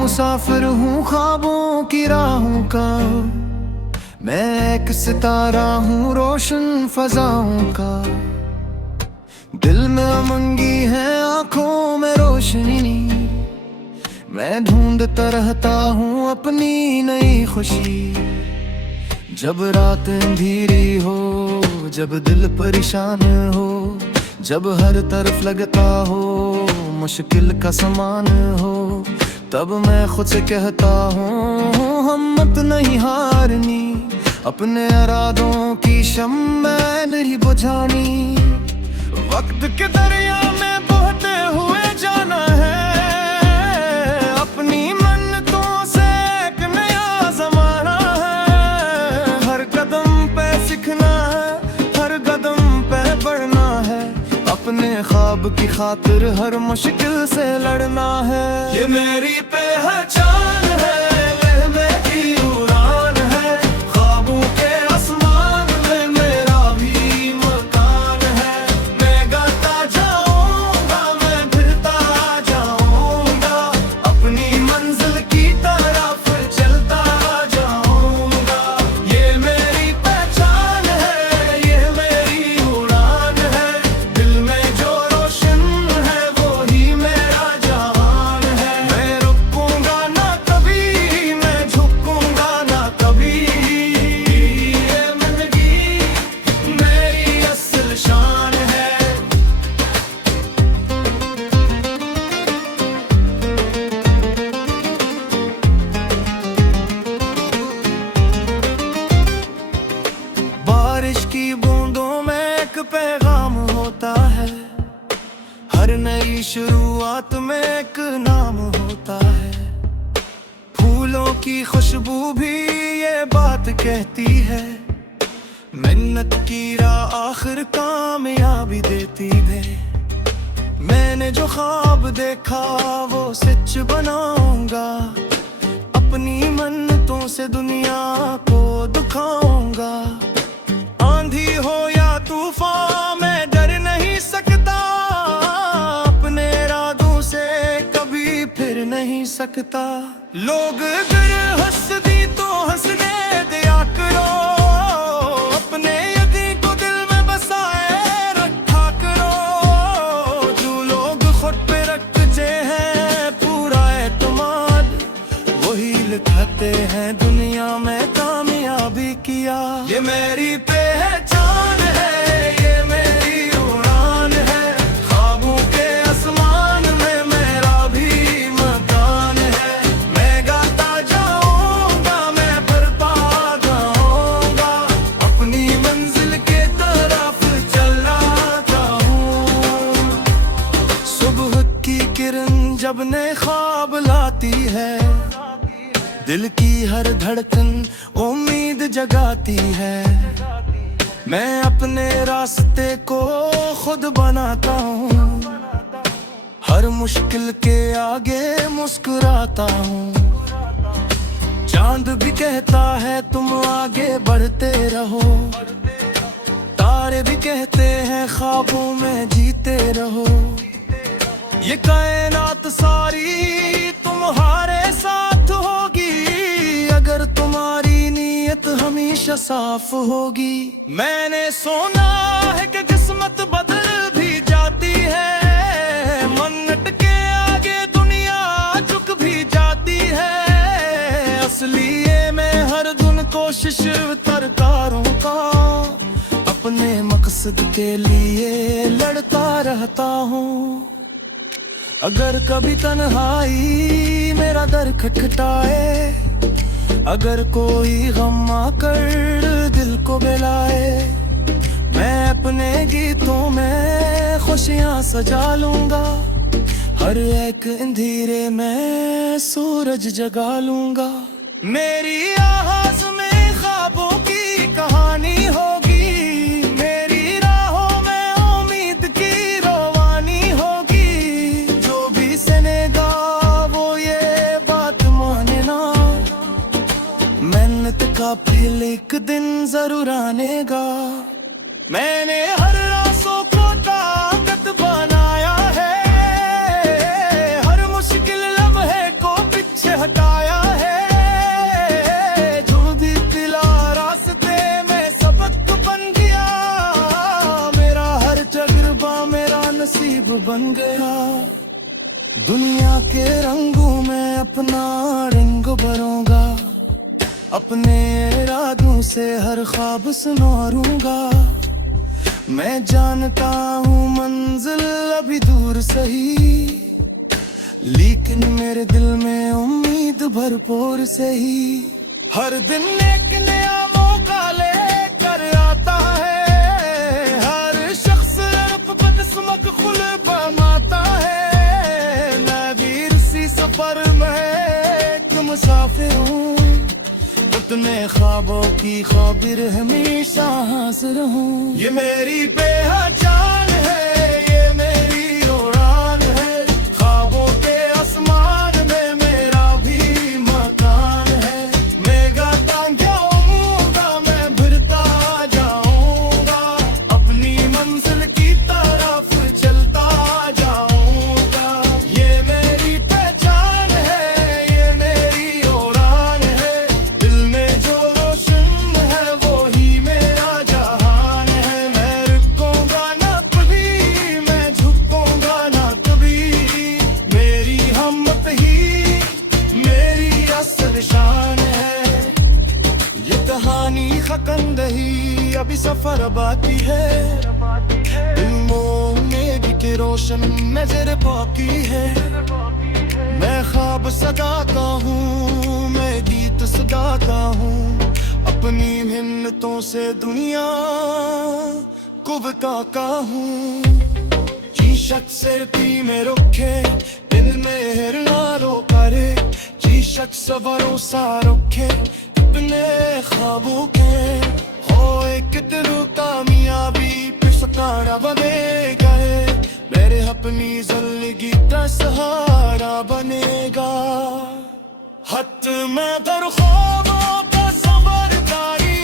मुसाफिर हूँ ख्वाबों की राहों का, मैं एक सितारा हूँ रोशन फजाओं का। दिल में उमंगी है आंखों में रोशनी, मैं ढूंढता रहता हूँ अपनी नई खुशी। जब रात अंधेरी हो, जब दिल परेशान हो, जब हर तरफ लगता हो मुश्किल का समान हो, तब मैं खुद से कहता हूँ हिम्मत नहीं हारनी, अपने इरादों की शम्मा नहीं बुझानी। वक्त के दरिया में बहते हुए जाना है, अपनी मन्नतों से एक नया जमाना है। हर कदम पे सीखना है, हर कदम पे बढ़ना है, अपने ख्वाब की खातिर हर मुश्किल से लड़ना है। ये मेरी पहचान है, लहमे की उड़ान है, ख्वाबों के आसमान में मेरा भी मकान है। मैं गाता जाऊंगा, मैं फिरता जाऊंगा, अपनी मंजिल की तरफ चलता जाऊंगा। ये मेरी पहचान है, ये मेरी उड़ान है, दिल में जो रोशन है वो ही मेरा जहान है। मैं रुकूंगा ना कभी, मैं झुकूंगा ना कभी, ये जिंदगी मेरी असल शान है। बारिश की बूंदों में एक पैगाम होता है, हर नई शुरुआत में एक नाम होता है। फूलों की खुशबू भी ये बात कहती है, मेहनत की राह आखिर कामयाबी देती है। मैंने जो ख्वाब देखा वो सच बनाऊंगा, अपनी मन्नतों से दुनिया को दिखाऊंगा। आंधी हो या तूफान मैं डर नहीं सकता, अपने इरादों से कभी फिर नहीं सकता। लोग अगर हंस दी तो हंसने दिया करो, अपने यकीन को दिल में बसाए रखा करो। जो लोग खुद पे रखते हैं पूरा एतमाद, वही लिखते हैं दुनिया में कामयाबी किया। ये मेरी पहचान है, ये मेरी उड़ान है, ख्वाबों के आसमान में मेरा भी मकान है। मैं गाता जाऊंगा, मैं फिरता जाऊंगा, अपनी मंजिल के तरफ चलता जाऊं। सुबह की किरण जब नए ख्वाब लाती है, दिल की हर धड़कन उम्मीद जगाती है। मैं अपने रास्ते को खुद बनाता हूँ, हर मुश्किल के आगे मुस्कुराता हूँ। चांद भी कहता है तुम आगे बढ़ते रहो, तारे भी कहते हैं ख्वाबों में जीते रहो। ये कायनात सारी तुम्हारे साथ होगी, अगर तुम्हारी नीयत हमेशा साफ होगी। मैंने सुना है कि किस्मत बदल भी जाती है, मन्नत के आगे दुनिया झुक भी जाती है। असलिए मैं हर दिन कोशिश तरकारों का, अपने मकसद के लिए लड़ता रहता हूँ। अगर कभी तन्हाई मेरा दर खटखटाए, अगर कोई गम आकर दिल को बेलाए, मैं अपने गीतों में खुशियाँ सजा लूंगा। हर एक अंधेरे में सूरज जगा लूंगा। मेरी आवाज़ में ख्वाबों की कहानी होगी, मेरी राहों में उम्मीद की रोवानी होगी। जो भी सुनेगा वो ये बात माने ना, मेहनत का फल एक दिन जरूर आनेगा। मैंने हर रास्तों को ताकत बनाया है, हर मुश्किल लम्हे को पीछे बन गया। दुनिया के रंगों में अपना रंग भरूंगा, अपने इरादों से हर ख्वाब संवारूंगा। मैं जानता हूँ मंजिल अभी दूर सही, लेकिन मेरे दिल में उम्मीद भरपूर से ही। हर दिन एक नया मौका लेकर आता है, हर शख्स बदकिस्मत खुल बनाता है। मैं भी इसी सफर में एक मुसाफिर हूँ, अपने ख्वाबों की खबर हमेशा हाजिर हूँ। ये मेरी पहचान है, ये मेरी उड़ान है, ख्वाबों के आसमान में मेरा भी मकान है। मैं गाता जाऊंगा, मैं भरता जाऊंगा, अपनी मंजिल की तरफ चलता जाऊंगा। ये मेरी पहचान है, ये मेरी उड़ान है, दिल में जो रोशन है वो ही मेरा जहान है। मैं रुकूंगा ना कभी, मैं झुकूंगा ना कभी, मेरी हिम्मत ही मेरी असल शान है। ये कहानी खत्म नहीं, अभी सफर बाकी है, इल्मों में के रोशन नजर बाकी है। मैं ख्वाब सजाता हूँ, मैं गीत सजाता हूँ, अपनी मिन्नतों से दुनिया को बताता हूँ। जी शख्स ती में रुखे, दिल में हिरना रो करे, जी शख्स भरोसा रखे अपने ख्वाबों के। हो एक दिल कामयाबी पे सतारा बने गए, मेरे अपनी जिंदगी का सहारा बनेगा। हत में दर ख्वाबों का सबरदारी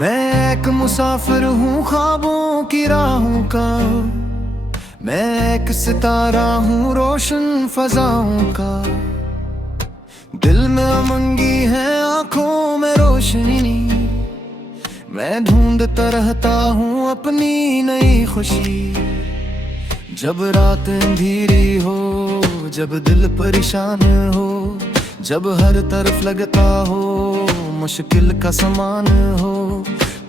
मैं एक मुसाफिर हूँ ख्वाबों की राहों का, मैं एक सितारा हूँ रोशन फजाओं का। दिल में उमंगी है, आंखों में रोशनी, मैं ढूंढता रहता हूँ अपनी नई खुशी। जब रात अंधेरी हो, जब दिल परेशान हो, जब हर तरफ लगता हो मुश्किल का समान हो,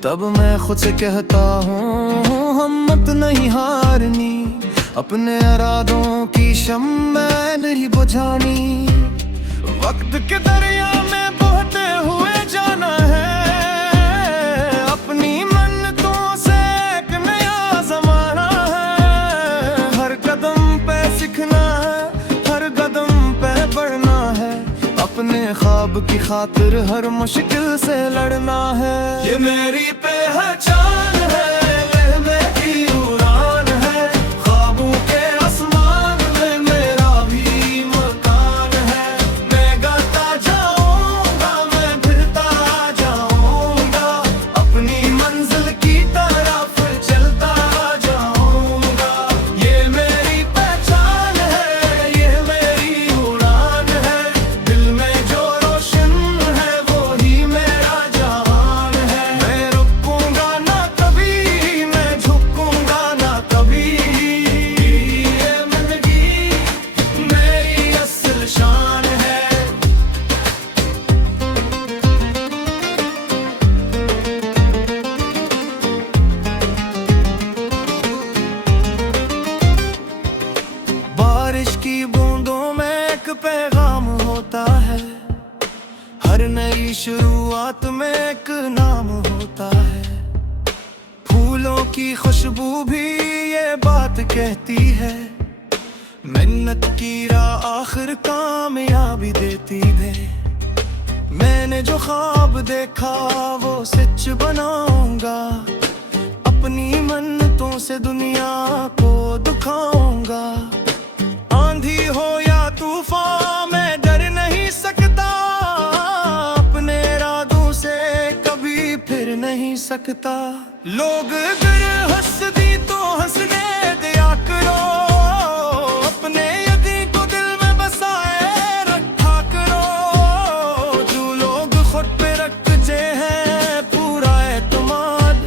तब मैं खुद से कहता हूँ हिम्मत नहीं हारनी, अपने इरादों की शम्मा नहीं बुझानी। वक्त के दरिया में बहते हुए जाना है, अपनी मन्नतों से एक नया जमाना है। हर कदम पे सीखना है, हर कदम पे बढ़ना है, अपने ख्वाब की खातिर हर मुश्किल से लड़ना है। ये मेरी पहचान है, ये मेरी उड़ान है, ख्वाबों के आसमान में मेरा भी मकान है। मैं गाता जाऊंगा, मैं फिरता जाऊंगा, अपनी मंजिल की तरफ चलता जाऊंगा। ये मेरी पहचान है, ये मेरी उड़ान है, दिल में जो रोशन है वो ही मेरा जहान है। मैं रुकूंगा ना कभी, मैं झुकूंगा ना कभी, ये जिंदगी मेरी असल शान है। बारिश की बूंदों में एक पैगाम होता है, हर नई शुरुआत में एक नाम होता है। फूलों की खुशबू भी ये बात कहती है, मेहनत की राह आखिर कामयाबी देती है। मैंने जो ख्वाब देखा वो सच बनाऊंगा, अपनी मन्नतों से दुनिया को दिखाऊंगा। आंधी हो या तूफान मैं डर नहीं सकता, अपने इरादों से कभी फिर नहीं सकता। लोग अगर हंस दी तो हंसने दिया करो, अपने यकीन को दिल में बसाए रखा करो। जो लोग खुद पे रखते हैं पूरा एतमाद,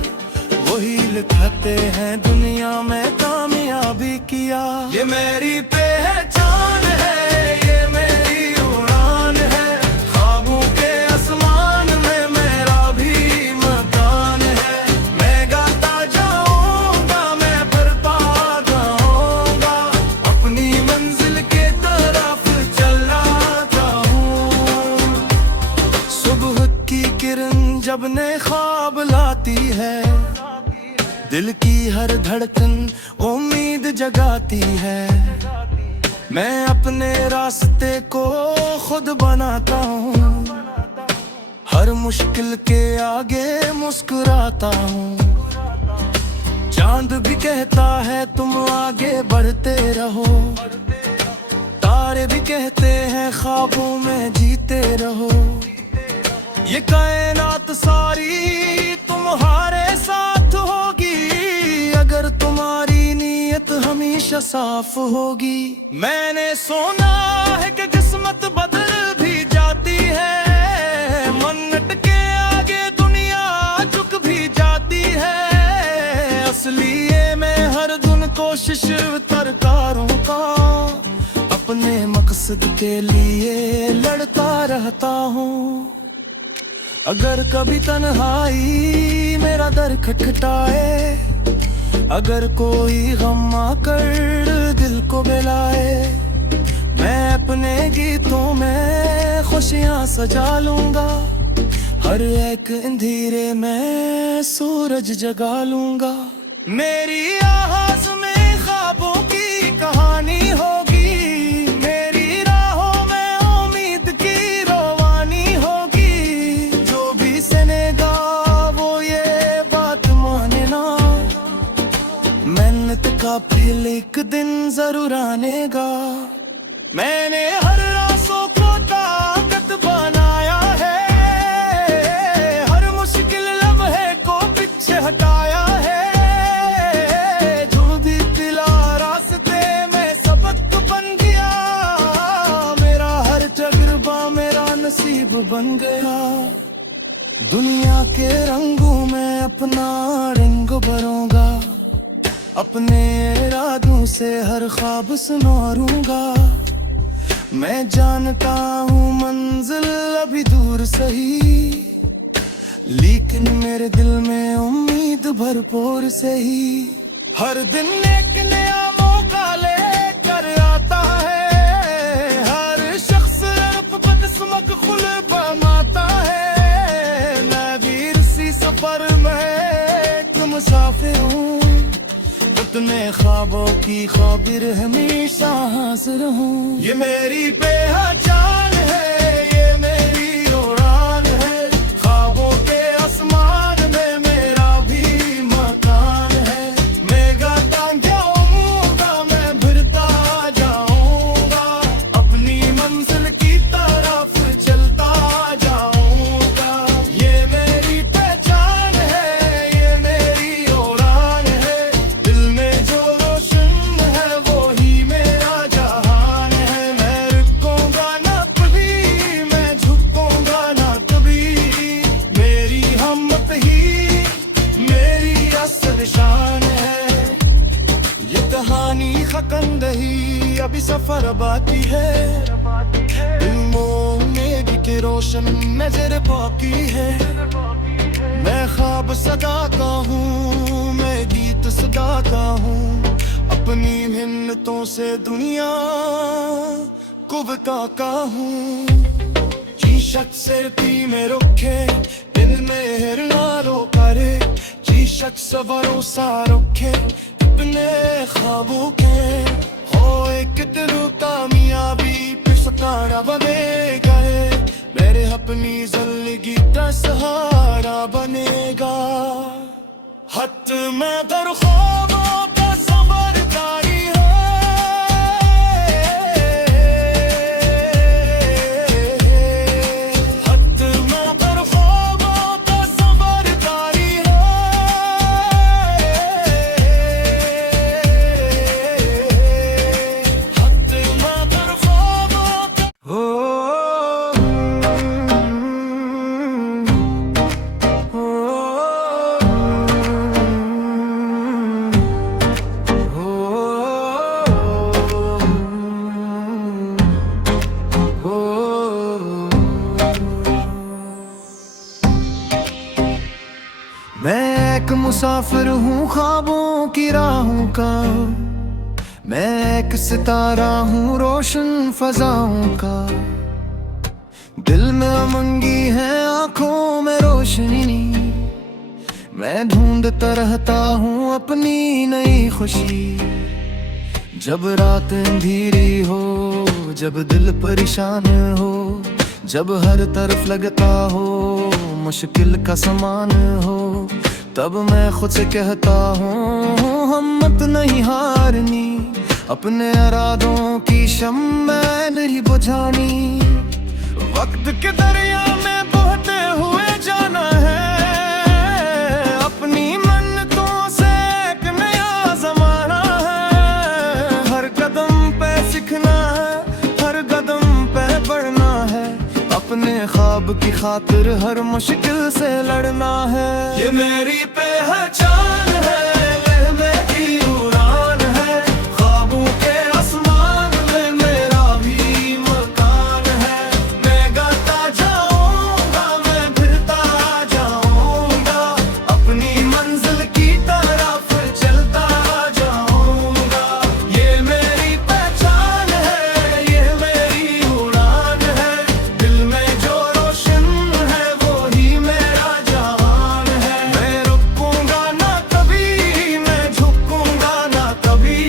वही लिखते हैं दुनिया में कामयाबी किया। ये मेरी पहचान है, ये मेरी उड़ान है, ख्वाबों के आसमान में मेरा भी मकान है। मैं गाता जाऊंगा, मैं बढ़ता जाऊंगा, अपनी मंजिल के तरफ चला जाऊं। सुबह की किरण जब नए ख्वाब लाती है, दिल की हर धड़कन उम्मीद जगाती है। मैं अपने रास्ते को खुद बनाता हूँ, हर मुश्किल के आगे मुस्कुराता हूँ। चांद भी कहता है तुम आगे बढ़ते रहो, तारे भी कहते हैं ख्वाबों में जीते रहो। ये कायनात सारी तुम्हारे साथ होगी, अगर तुम्हारी नीयत हमेशा साफ होगी। मैंने सुना है कि किस्मत बदल भी जाती है, मन्नत के आगे दुनिया झुक भी जाती है। असलिए मैं हर दिन कोशिश तरकारों का, अपने मकसद के लिए लड़ता रहता हूँ। अगर कभी तन्हाई मेरा दर खटखटाए, अगर कोई गम आकर दिल को बेलाए, मैं अपने गीतों में खुशियाँ सजा लूंगा। हर एक अंधेरे में सूरज जगा लूंगा। मेरी आवाज़ में ख्वाबों की कहानी होगी, मेरी राहों में उम्मीद की रवानी होगी। जो भी सुनेगा वो ये बात माने ना, मेहनत का फल एक दिन जरूर आनेगा। मैंने हर रास्तों को ताकत बनाया है, हर मुश्किल लम्हे को पीछे हटाया है। जो भी पिला रास्ते में सबक बन गया, मेरा हर तजुर्बा मेरा नसीब बन गया। दुनिया के रंगों में अपना रंग भरूंगा, अपने इरादों से हर ख्वाब संवारूंगा। मैं जानता हूँ मंजिल अभी दूर सही, लेकिन मेरे दिल में उम्मीद भरपूर से ही। हर दिन एक नया मौका लेकर आता है, हर शख्स बदकिस्मत खुल बनाता है। मैं भी इसी सफर में एक मुसाफिर हूँ, अपने ख्वाबों की खबर हमेशा हाजिर हूँ। ये मेरी पहचान है, ये मेरी उड़ान है, ख्वाबों के आसमान में मेरा भी मकान है। मैं गाता जाऊंगा, मैं बढ़ता जाऊंगा, अपनी मंजिल की तरफ चलता जाऊंगा। ये मेरी पहचान है, ये मेरी उड़ान है, दिल में जो रोशन है वो ही मेरा जहान है। मैं रुकूंगा ना कभी, मैं झुकूंगा ना कभी, मेरी हिम्मत ही मेरी असल शान है। ये कहानी खत्म नहीं, अभी सफर बाकी है, इल्मों में के रोशन नजर बाकी है। मैं ख्वाब सदाता हूँ, मैं गीत सदाता हूँ, अपनी मिन्नतों से दुनिया को बताता हूँ। जी शख्स ती में रुखे दिल में हिरनारो करे, जी शख्स भरोसा रखे अपने ख्वाबों के। हो एक दिल कामयाबी पिछतारा बने गए, मेरे अपनी जिंदगी का सहारा बनेगा। हत में दर ख्वाबों का सबरदारी मैं एक मुसाफिर हूँ ख्वाबों की राहों का, मैं एक सितारा हूँ रोशन फजाओं का। दिल में उमंगी है आंखों में रोशनी, मैं ढूंढता रहता हूँ अपनी नई खुशी। जब रात अंधेरी हो, जब दिल परेशान हो, जब हर तरफ लगता हो मुश्किल का समान हो, तब मैं खुद से कहता हूँ हिम्मत नहीं हारनी। अपने इरादों की शम्मा नहीं बुझानी। वक्त के दरिया में बहते हुए जाना है, अपनी मन्नतों से एक नया ज़माना है। हर कदम पे सीखना है, हर कदम पे बढ़ना है, अपने ख्वाब की खातिर हर मुश्किल से लड़ना है। ये मेरी पहचान है, लहमे की उड़ान है, ख्वाबों के आसमान में मेरा भी मकान है। मैं गाता जाऊंगा, मैं फिरता जाऊंगा, अपनी मंजिल की तरफ चलता जाऊंगा। ये मेरी पहचान है, ये मेरी उड़ान है, दिल में जो रोशन है वो ही मेरा जहान है। मैं रुकूंगा ना कभी, मैं झुकूंगा ना कभी,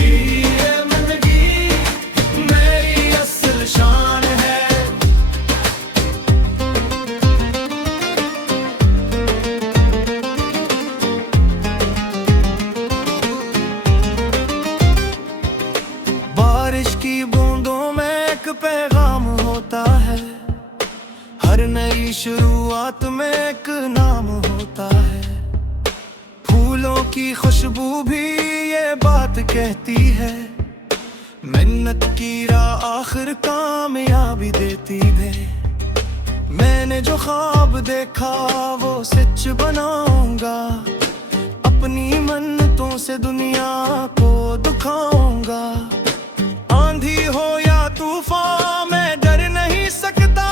ये जिंदगी मेरी असल शान है। बारिश की बूंदों में एक पैगाम होता है, हर नई शुरुआत में एक नाम होता है। फूलों की खुशबू भी ये बात कहती है, मेहनत की राह आखिर कामयाबी देती है। मैंने जो ख्वाब देखा वो सच बनाऊंगा, अपनी मन्नतों से दुनिया को दिखाऊंगा। आंधी हो या तूफान मैं डर नहीं सकता,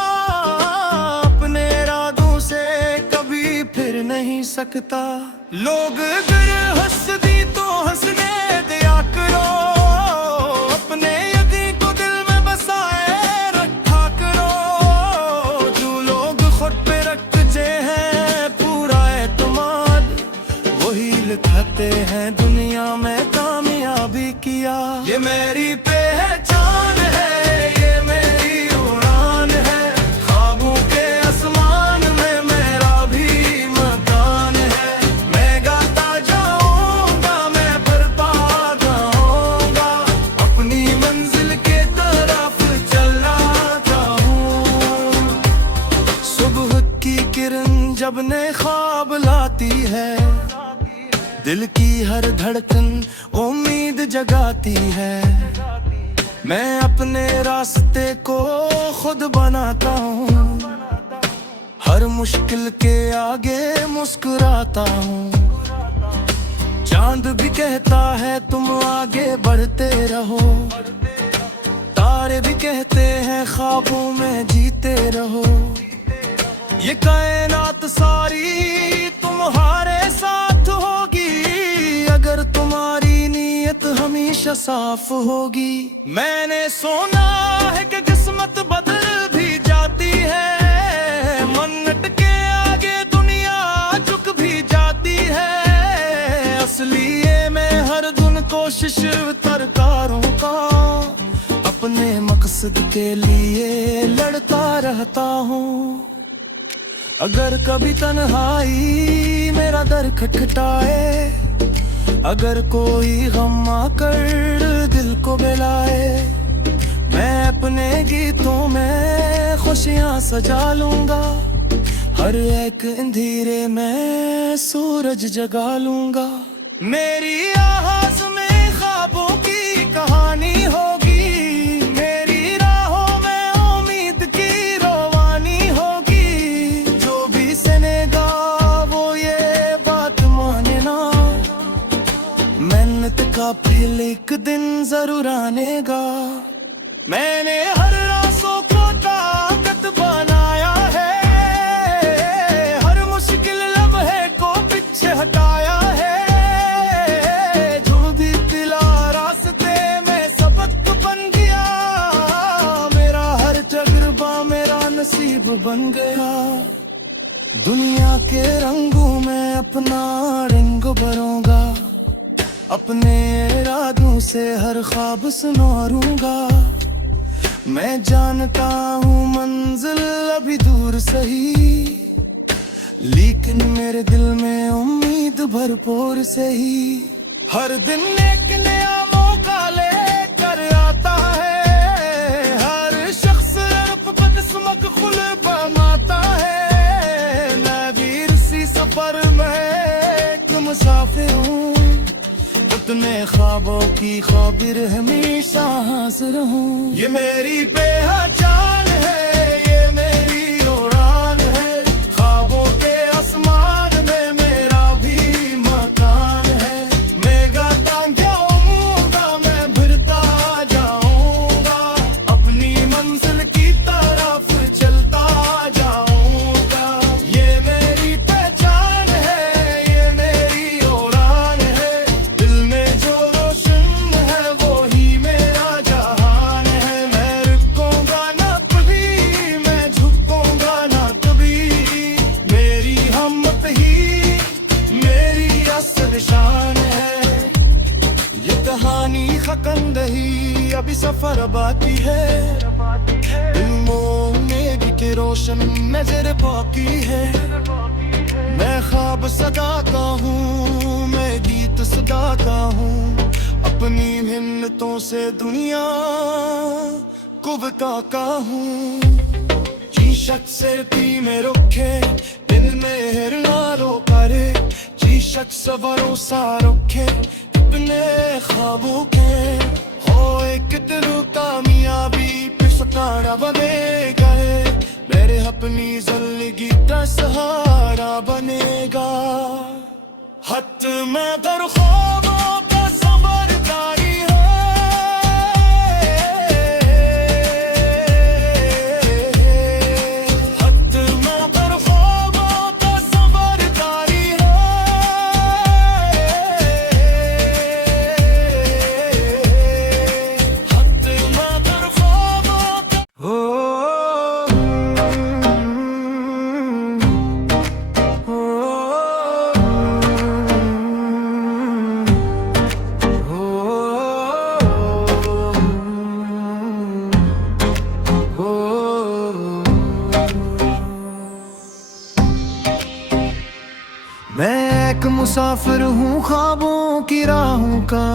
अपने इरादों से कभी फिर नहीं सकता। लोग अगर हंस दी तो हंसने दिया करो, अपने यकीन को दिल में बसाए रखा करो। जो लोग खुद पे रखते हैं पूरा एतमाद, वही लिखते हैं दुनिया में कामयाबी किया। ये मेरी पहचान है, ये मेरी उड़ान है, ख्वाबों के आसमान में मेरा भी मकान है। मैं गाता जाऊंगा, मैं बढ़ता जाऊंगा, अपनी मंजिल के तरफ चलना चाहूं। सुबह की किरण जब नए ख्वाब लाती है, दिल की हर धड़कन उम्मीद जगाती है। मैं अपने रास्ते को खुद बनाता हूँ, हर मुश्किल के आगे मुस्कुराता हूँ। चांद भी कहता है तुम आगे बढ़ते रहो, तारे भी कहते हैं ख्वाबों में जीते रहो। ये कायनात सारी तुम्हारे साथ होगी, अगर तुम्हारी नीयत हमेशा साफ होगी। मैंने सुना है कि किस्मत बदल भी जाती है, मन्नत के आगे दुनिया झुक भी जाती है। असलिए में हर दिन कोशिश तरकारों का, अपने मकसद मकसद के लिए लड़ता रहता हूँ। अगर कभी तन्हाई मेरा दर खटखटाए, अगर कोई गम आकर दिल को बेलाए, मैं अपने गीतों में खुशियाँ सजा लूंगा। हर एक अंधेरे में सूरज जगा लूंगा। मेरी आवाज़ में ख्वाबों की कहानी होगी, मेरी राहों में उम्मीद की रवानी होगी। जो भी सुनेगा वो ये बात माने ना, मेहनत का फल एक दिन जरूर आनेगा। मैंने हर रास्तों को ताकत बनाया है, हर मुश्किल लम्हे को पीछे हटाया है। जो भी पिला रास्ते में सबक बन गया, मेरा हर तजुर्बा मेरा नसीब बन गया। दुनिया के रंगों में अपना रंग भरूंगा, अपने इरादों से हर ख्वाब संवारूंगा। मैं जानता हूँ मंजिल अभी दूर सही, लेकिन मेरे दिल में उम्मीद भरपूर से ही। हर दिन एक नया मौका लेकर आता है, हर शख्स बदकिस्मत खुल बनाता है। मैं भी इसी सफर में एक मुसाफिर हूँ, अपने ख्वाबों की खबर हमेशा हाजिर हूँ। ये मेरी पहचान है, ये मेरी उड़ान है, ख्वाबों के आसमान में मेरा भी मकान है। मैं गाता जाऊंगा, मैं भरता जाऊंगा, अपनी मंजिल की तरफ चलता जाऊंगा। ये मेरी पहचान है, ये मेरी उड़ान है, दिल में जो रोशन है वो ही मेरा जहान है। मैं रुकूंगा ना कभी, मैं झुकूंगा ना कभी, मेरी हिम्मत ही मेरी असल शान है। ये कहानी खत्म नहीं, अभी सफर बाकी है, इल्मों में के रोशन नजर बाकी है। मैं ख्वाब सजाता हूँ, मैं गीत सजाता हूँ, अपनी मिन्नतों से दुनिया को बताता हूँ। जी शख्स ती में रुखे, दिन में हिरना रो करे, जी शख्स भरोसा रखे अपने ख्वाबों के। हो एक दिन कामयाबी पे सतारा बनेगा, मेरे अपनी जिंदगी का सहारा बनेगा। हत में दर ख्वाबों का समझदारी मुसाफिर हूँ ख्वाबों की राहों का,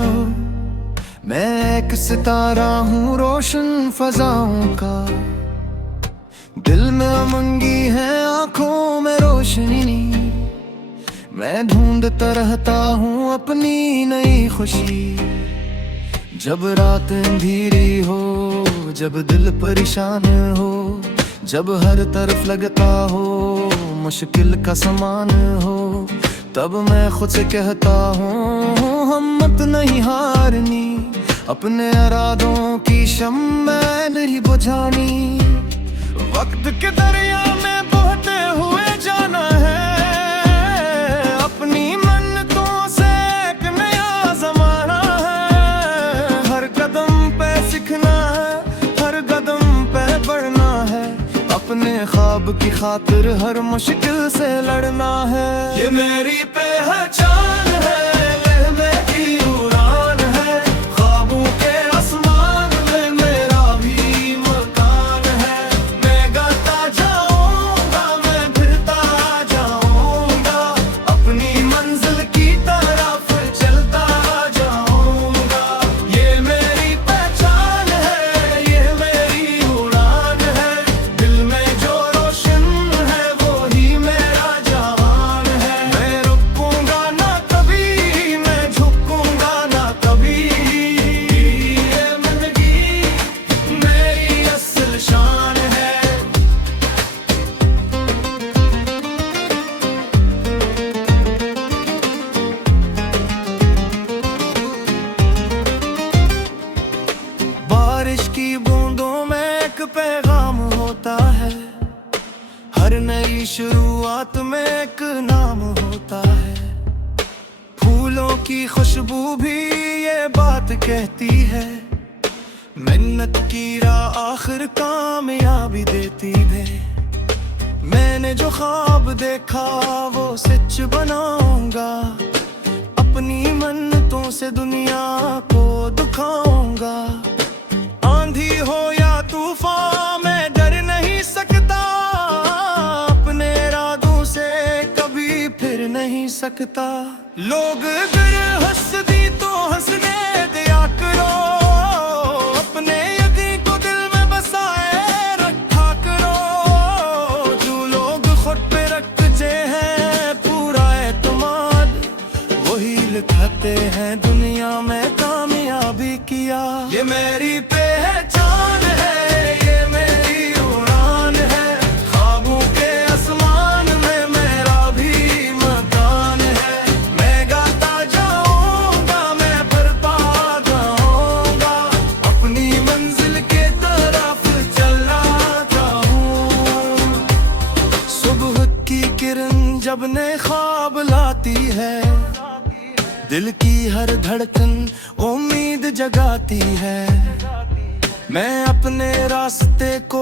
मैं एक सितारा हूँ रोशन फजाओं का। दिल में उमंगी है, आंखों में रोशनी, मैं ढूंढता रहता हूँ अपनी नई खुशी। जब रात अंधेरी हो, जब दिल परेशान हो, जब हर तरफ लगता हो मुश्किल का समान हो, तब मैं खुद से कहता हूँ हिम्मत नहीं हारनी, अपने इरादों की शम्मा नहीं बुझानी। वक्त के दरिया में बहते हुए जाना है, अपनी मन्नतों से एक नया जमाना है। हर कदम पे सीखना है, हर कदम पे बढ़ना है, अपने ख्वाब की खातिर हर मुश्किल से लड़ना है। ये मेरी पहचान है, लहमे की उड़ान है, ख्वाबों के आसमान में मेरा भी एक पैगाम होता है, हर नई शुरुआत में एक नाम होता है। फूलों की खुशबू भी ये बात कहती है, मेहनत की राह आखिर कामयाबी देती है। मैंने जो ख्वाब देखा वो सच बनाऊंगा, अपनी मन्नतों से दुनिया को दिखाऊंगा। आंधी हो या तूफान मैं डर नहीं सकता, अपने इरादों से कभी फिर नहीं सकता। लोग अगर हंस दी तो हंसने दिया करो, अपने यकीन को दिल में बसाए रखा करो। जो लोग खुद पे रखते हैं पूरा एतमाद, वही लिखते हैं दुनिया में कामयाबी किया। ये मेरी पहचान है, ये मेरी उड़ान है, ख्वाबों के आसमान में मेरा भी मकान है। मैं गाता जाऊंगा, मैं बढ़ता जाऊंगा, अपनी मंजिल के तरफ चला जाऊं। सुबह की किरण जब नए ख्वाब लाती है, दिल की हर धड़कन उम्मीद जगाती है। मैं अपने रास्ते को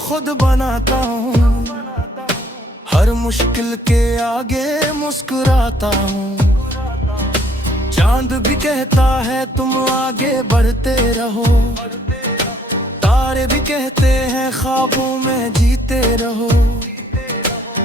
खुद बनाता हूँ, हर मुश्किल के आगे मुस्कुराता हूँ। चांद भी कहता है तुम आगे बढ़ते रहो, तारे भी कहते हैं ख्वाबों में जीते रहो।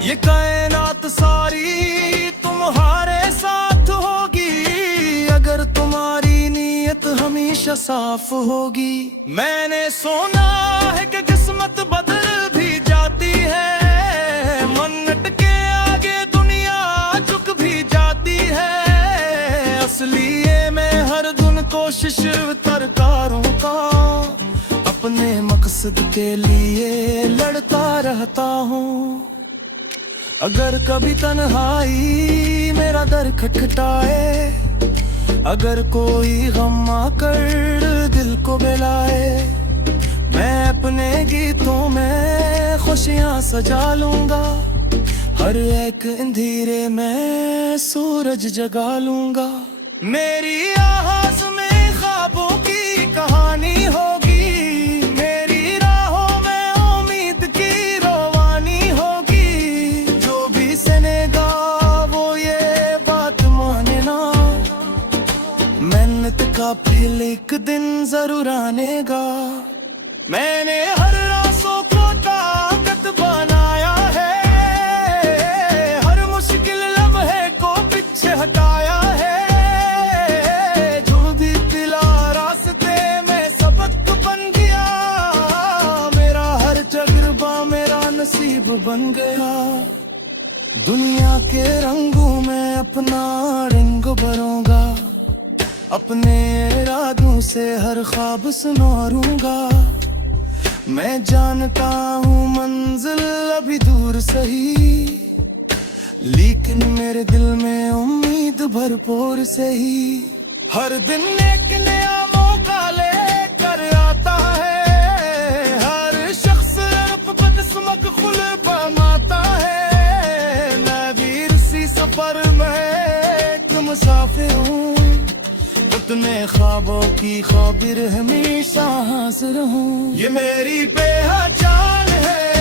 ये कायनात सारी तुम्हारे साथ होगी, अगर तुम्हारी नीयत हमेशा साफ होगी। मैंने सुना है कि किस्मत बदल भी जाती है, मन्नत के आगे दुनिया झुक भी जाती है। असलिए मैं हर दिन कोशिश तरकारों का, अपने मकसद के लिए लड़ता रहता हूँ। अगर कभी तन्हाई मेरा दर खटखटाए, अगर कोई गम आकर दिल को बेलाए, मैं अपने गीतों में खुशियाँ सजा लूंगा। हर एक अंधेरे में सूरज जगा लूंगा। मेरी आवाज़ में ख्वाबों की कहानी होगी, मेरी राहों में उम्मीद की रोवानी होगी। जो भी सुनेगा वो ये बात माने ना, मेहनत का फल एक दिन जरूर आनेगा। मैंने हर रास्तों को ताकत बनाया है, हर मुश्किल लम्हे को पीछे हटाया है। जो भी पिला रास्ते में सबक बन गया, मेरा हर तजुर्बा मेरा नसीब बन गया। दुनिया के रंगों में अपना रंग भरूंगा, अपने इरादों से हर ख्वाब संवारूंगा। मैं जानता हूँ मंजिल अभी दूर सही, लेकिन मेरे दिल में उम्मीद भरपूर सही। हर दिन एक नया मौका लेकर आता है, हर शख्स बदकिस्मत खुल बनाता है। मैं भी इसी सफर में एक मुसाफिर हूँ, अपने ख्वाबों की खबर हमेशा हाजिर हूँ। ये मेरी पहचान है,